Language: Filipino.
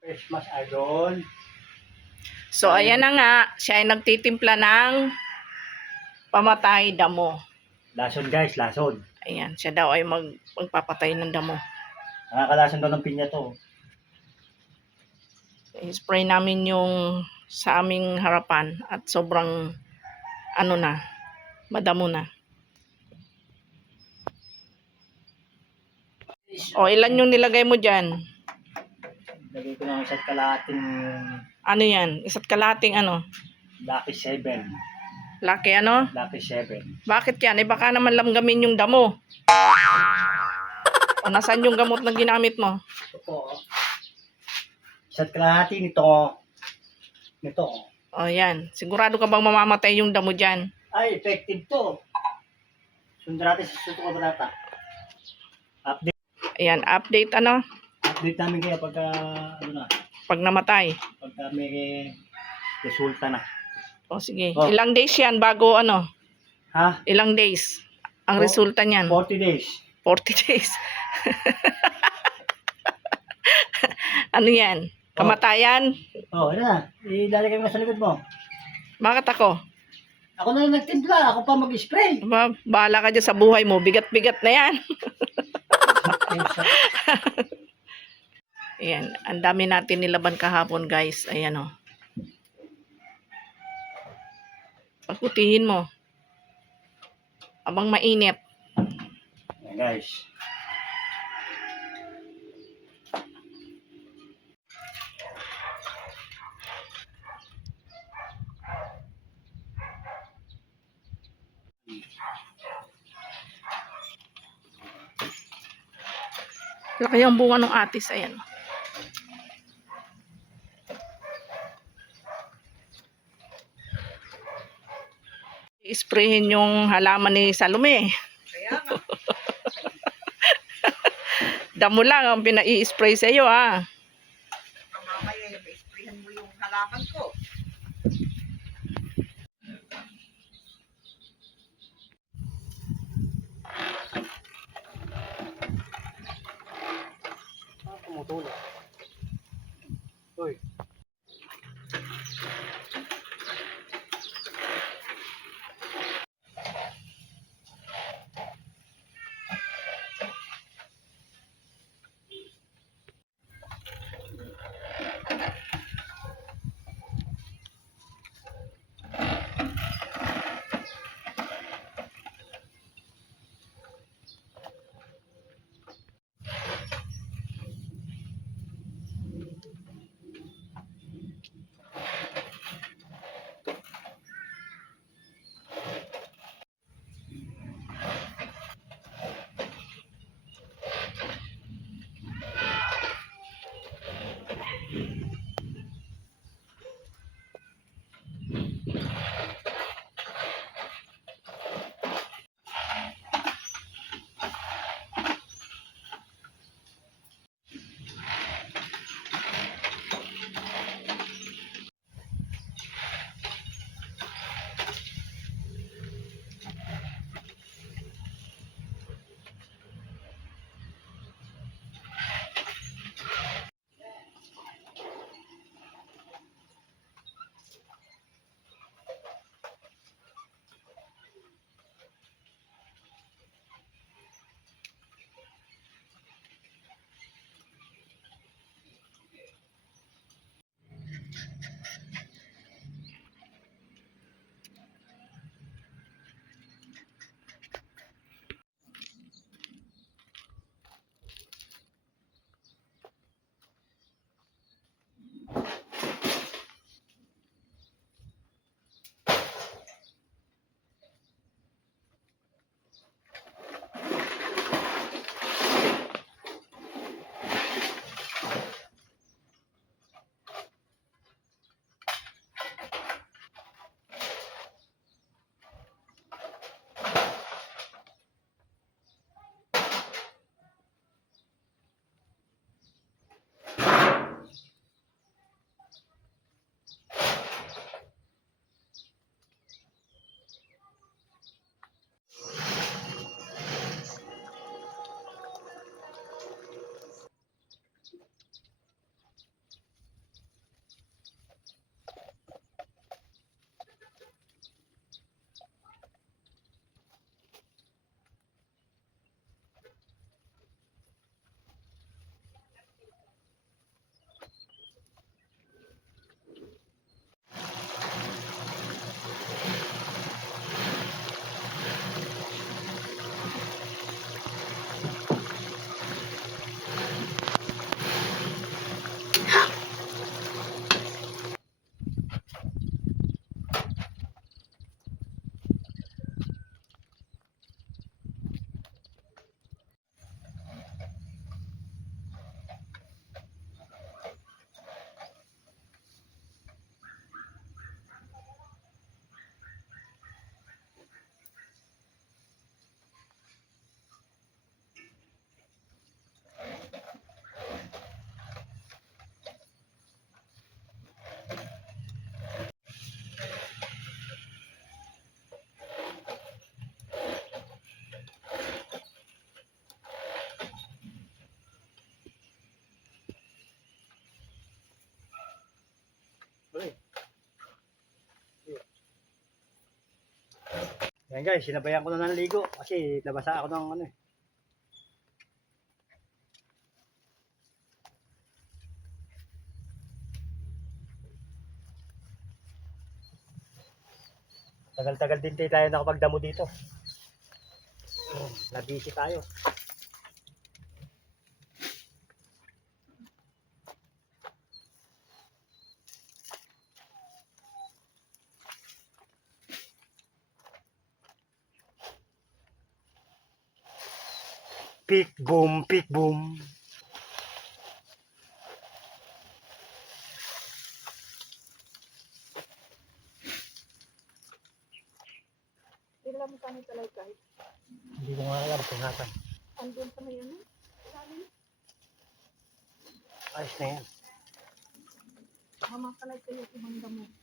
Christmas idol. So, ayan na nga. Siya ay nagtitimpla ng pamatay damo. Lason guys, lason. Ayan, siya daw ay magpapatay ng damo. Nakakalason daw ng pinya to. I-spray namin yung sa aming harapan at sobrang ano na, madamo na. O, ilan yung nilagay mo dyan? Lagay ko ng isa't kalahating Ano yan? Isa't kalahating ano? Lucky 7. Laki ano? Lucky 7. Bakit yan? Eh baka naman lamgamin yung damo. O, nasaan yung gamot na ginamit mo? Ito po. Isa't kalahati nito. Nito. O, yan. Sigurado ka bang mamamatay yung damo dyan? Ay, effective to. Sundan natin sa susunod na banata. Update. Ayan, update ano? Update namin kayo pagka, ano na, Pag namatay. pagka may resulta na. O, sige. Oh. Ilang days yan bago ano? Ha? Ilang days ang Oh, resulta niyan? 40 days. 40 days. Ano yan? Kamatayan? Oh, ano na. Ilalagay mo na sa likod mo. Bakit ako? Ako na lang nagtimpla. Ako pa mag-spray. Bahala ka dyan sa buhay mo. Bigat-bigat na yan. Ayan. Ang dami natin nilaban kahapon, guys. Ayan o. Pagkutihin mo. Abang mainit. Ayan guys. Laki ang bunga ng atis. Ayan. I-sprayhin yung halaman ni Salome. Kaya nga. Damo lang ang pinai-spray sa iyo, ha. Mamaya, i-sprayhan mo yung halaman ko. Tumutulog. Uy. Ayan guys, sinabayan ko na ng ligo kasi nabasa ako ng ano eh. Tagal-tagal din tayo nakapagdamo dito. Nabisi tayo. Pick boom, pick boom. Ilan mo kami talaga guys? Hindi ko nga alam kung nasan. Andun sa may ano? Ayos na yan. Mama talaga yung ibang damo.